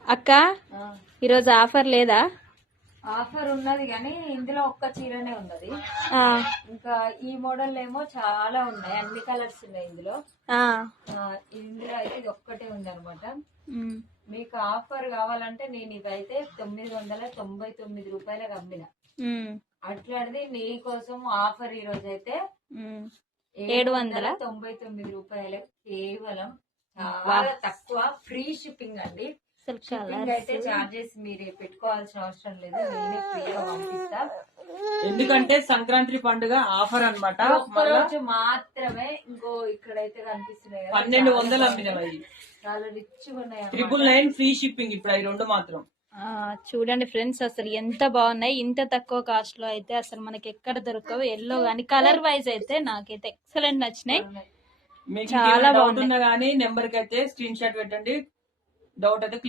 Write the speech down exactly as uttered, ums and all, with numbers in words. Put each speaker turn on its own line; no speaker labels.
అక్క ఈరోజు ఆఫర్ లేదా?
ఆఫర్ ఉన్నది కానీ ఇందులో ఒక్క చీరనే ఉన్నది.
ఆ,
ఇంకా ఈ మోడల్ ఏమో చాలా ఉన్నాయి, అన్ని కలర్స్ ఉన్నాయి ఇందులో.
ఆ,
ఆ, ఇందులో అయితే ఇది ఒక్కటే ఉంది అనమాట.
ఉమ్,
మీకు ఆఫర్ కావాలంటే నేను ఇదైతే తొమ్మిది వందల తొంభై తొమ్మిది రూపాయలకు అమ్మిన.
ఉమ్,
అట్లాంటిది నీ కోసం ఆఫర్ ఈ రోజు అయితే
ఉమ్.
ఏడు వందల తొంభై తొమ్మిది రూపాయలు, కేవలం చాలా తక్కువ. ఫ్రీ షిప్పింగ్ అండి.
అసలు
షిప్పింగ్ అయితే చార్జెస్ మీరు పెట్టుకోవాల్సిన అవసరం లేదు, నేనే ఫ్రీగా పంపిస్తా.
ఎందుకంటే సంక్రాంతి పండుగ ఆఫర్ అన్నమాట.
ఒక్క రోజు మాత్రమే. ఇంకో ఇక్కడైతే కనిపిస్తున్నాయి కదా,
పన్నెండు వందలు అమ్మినవి,
చాలా రిచ్ ఉన్నాయి.
Triple nine free shipping. ఇప్పుడు అవి రెండు మాత్రం.
ఆ, చూడండి ఫ్రెండ్స్, అసలు ఎంత బాగున్నాయి. ఇంత తక్కువ కాస్ట్ లో అయితే అసలు మనకి ఎక్కడ దొరకవు. ఎల్లో గానీ కలర్ వైజ్ అయితే నాకైతే ఎక్సలెంట్ నచ్చినాయి.
మీకు
చాలా
చాలా డౌట్
బాగున్నాయి.
ఉన్నా గానీ నెంబర్ కి అయితే స్క్రీన్ షాట్ పెట్టండి. డౌట్ అయితే